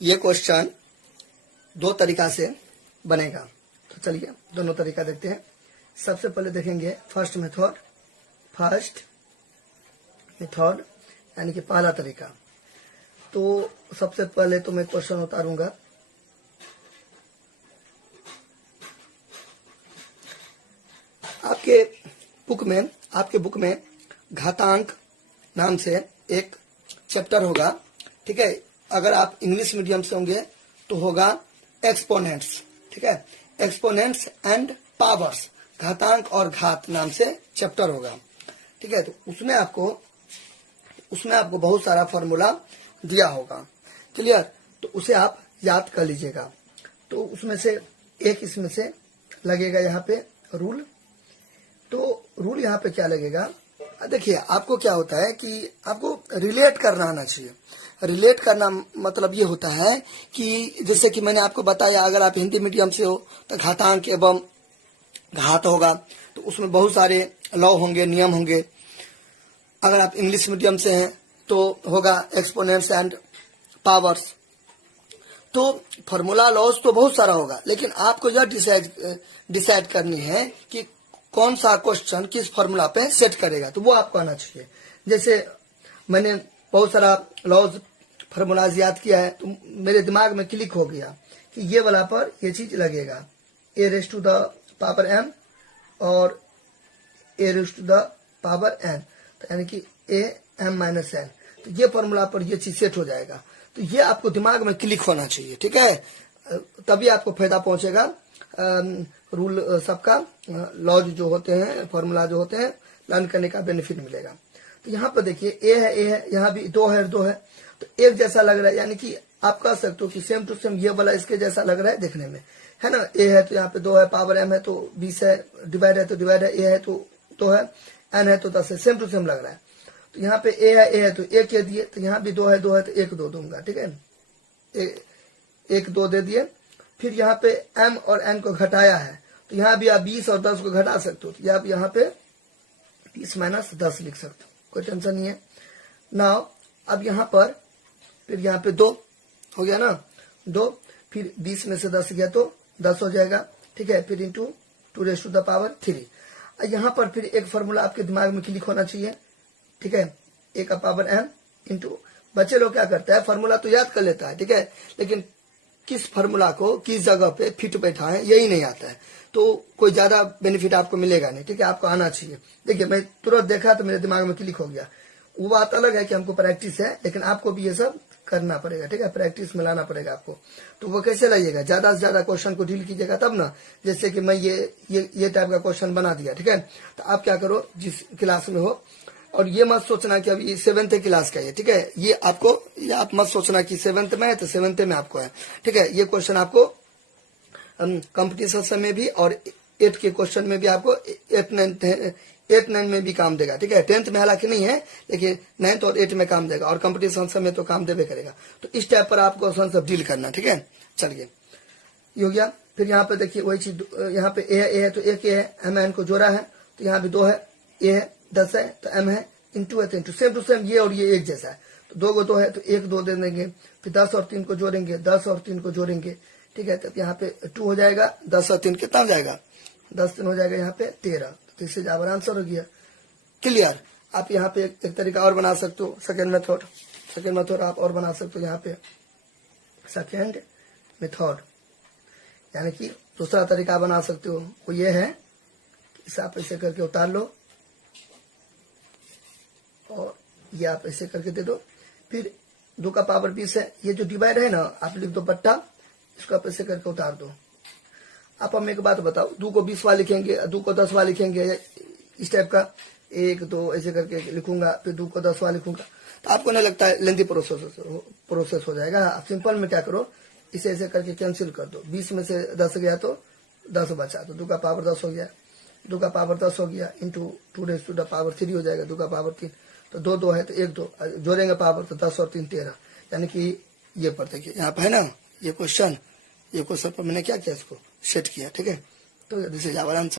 ये क्वेश्चन दो तरीका से बनेगा। तो चलिए दोनों तरीका देखते हैं। सबसे पहले देखेंगे फर्स्ट मेथड यानी कि पहला तरीका। तो सबसे पहले तो मैं क्वेश्चन उतारूंगा। आपके बुक में घातांक नाम से एक चैप्टर होगा, ठीक है। अगर आप इंग्लिश मीडियम से होंगे तो होगा एक्सपोनेंट्स, ठीक है। एक्सपोनेंट्स एंड पावर्स, घातांक और घात नाम से चैप्टर होगा, ठीक है। तो उसमें आपको बहुत सारा फॉर्मूला दिया होगा, क्लियर। तो उसे आप याद कर लीजिएगा। तो उसमें से एक इसमें से लगेगा यहाँ पे रूल। तो रूल यहाँ पे क्या लगेगा, देखिए आपको क्या होता है कि आपको रिलेट करना आना चाहिए। रिलेट करना मतलब ये होता है कि जैसे कि मैंने आपको बताया, अगर आप हिंदी मीडियम से हो तो घातांक एवं घात होगा, तो उसमें बहुत सारे लॉ होंगे, नियम होंगे। अगर आप इंग्लिश मीडियम से हैं तो होगा एक्सपोनेंट्स एंड पावर्स। तो फॉर्मूला लॉज तो बहुत सारा होगा, लेकिन आपको यह डिसाइड करनी है कि कौन सा क्वेश्चन किस फॉर्मूला पे सेट करेगा, तो वो आपको आना चाहिए। जैसे मैंने बहुत सारा लॉज फॉर्मूलाज याद किया है, तो मेरे दिमाग में क्लिक हो गया कि ये वाला पर ये चीज लगेगा, a raised to the power m और a raised to the power n, तो यानी कि a m minus n। तो ये फॉर्मूला पर ये चीज सेट हो जाएगा। तो ये आपको दिमाग में क्लिक होना चाहिए, ठीक है। तभी आपको फायदा पहुंचेगा। रूल सबका लॉज जो होते हैं, फॉर्मूला जो होते हैं, लर्न करने का बेनिफिट मिलेगा। तो यहाँ पर देखिए ए है, यहाँ भी दो है, तो एक जैसा लग रहा है, यानी कि आप कह सकते हो कि सेम टू सेम ये वाला इसके जैसा लग रहा है देखने में, है ना। ए है तो यहाँ पे 2 है, पावर m है तो 20 है, डिवाइड है तो डिवाइड है, ए है तो 2 है, n है तो 10 है, सेम टू सेम लग रहा है। तो यहाँ पे ए है तो 1 के दिए, तो यहाँ भी 2 है तो 1 2 दूंगा, ठीक है। 1 2 दे दिए। फिर यहाँ पे m और n को घटाया है, तो यहाँ भी आप 20 और 10 को घटा सकते हो, तो आप यहाँ पे 20 माइनस 10 लिख सकते हो, कोई टेंशन नहीं है। नाउ अब यहाँ पर फिर यहाँ पे 2 हो गया ना, 2, फिर 20 में से 10 गया तो 10 हो जाएगा, ठीक है। फिर into 2 raised to the power 3। यहाँ पर फिर एक फॉर्मूला आपके दिमाग में क्लिक होना चाहिए, ठीक है। a का पावर n इंटू, बच्चे लोग क्या करता है, फॉर्मूला तो याद कर लेता है, ठीक है, लेकिन किस फॉर्मूला को किस जगह पे फिट बैठा है यही नहीं आता है, तो कोई ज्यादा बेनिफिट आपको मिलेगा नहीं, ठीक है। आपको आना चाहिए। देखिए मैं तुरंत देखा तो मेरे दिमाग में क्लिक हो गया। वो बात अलग है कि हमको प्रैक्टिस है, लेकिन आपको भी ये सब करना पड़ेगा, ठीक है। प्रैक्टिस में लाना पड़ेगा आपको। तो वो कैसे लाइएगा, ज्यादा से ज्यादा क्वेश्चन को डील कीजिएगा तब ना। जैसे कि मैं ये टाइप का क्वेश्चन बना दिया, ठीक है। तो आप क्या करो, जिस क्लास में हो, और ये मत सोचना कि अभी 7th क्लास का है, ठीक है। ये आप मत सोचना कि 7th में है तो 7th में आपको है, ठीक है। ये क्वेश्चन आपको कंपटीशन में भी और 8 के क्वेश्चन में भी आपको 8 9 में भी काम देगा, ठीक है। 10th में हालांकि नहीं है, लेकिन 9th और 8 में काम देगा, और कंपटीशन में तो काम देवे करेगा। तो इस टाइप पर आपको क्वेश्चन सब डील करना, ठीक है। चलिए ये हो गया। फिर यहाँ पे देखिए वही चीज, यहाँ पे ए है तो एक ए है, m n को जोड़ा है, तो यहाँ भी 2 है, ए है 10 है तो m है, इंटू है तो इंटू, सेम टू सेम ये और ये एक जैसा है। तो 2 को 2 है तो 1 2 दे देंगे, फिर 10 और 3 को जोड़ेंगे, 10 और 3 को जोड़ेंगे, ठीक है। तब यहाँ पे 2 हो जाएगा, 10 और 3 कितना हो जाएगा, 10 3 हो जाएगा यहाँ पे 13। तो इससे ज्यादा आंसर हो गया, क्लियर। आप यहाँ पे एक तरीका और बना सकते हो, सेकेंड मेथड आप और बना सकते हो। यहाँ पे सेकेंड मेथड यानी कि दूसरा तरीका बना सकते हो, वो ये है, इसे आप ऐसे करके उतार लो और ये आप ऐसे करके दे दो। फिर 2 का पावर 20 है, ये जो डिवाइड है ना, आप लिख दो बट्टा, इसको आप ऐसे करके उतार दो। आप हमें एक बात बताओ, 2 को 20 वाला लिखेंगे, 2 को 10 वाला लिखेंगे, इस टाइप का 1 2 ऐसे करके लिखूंगा, फिर 2 को 10 वाला लिखूंगा, तो आपको नहीं लगता है लेंथी प्रोसेस हो जाएगा। आप सिंपल में क्या करो, इसे ऐसे करके कैंसिल कर दो। 20 में से 10 गया तो 10 बचा, तो 2 का पावर 10 हो गया, 2 का पावर 10 हो गया, into 2 raised to the power 3 हो जाएगा, 2 का पावर 3, तो 2 2 है तो 1 2 जोड़ेंगे पावर, तो 10 और 3 13। यानी कि ये पर देखिए यहाँ पे है ना, ये क्वेश्चन पर मैंने क्या किया, इसको सेट किया, ठीक है। तो दिस इज आवर आंसर।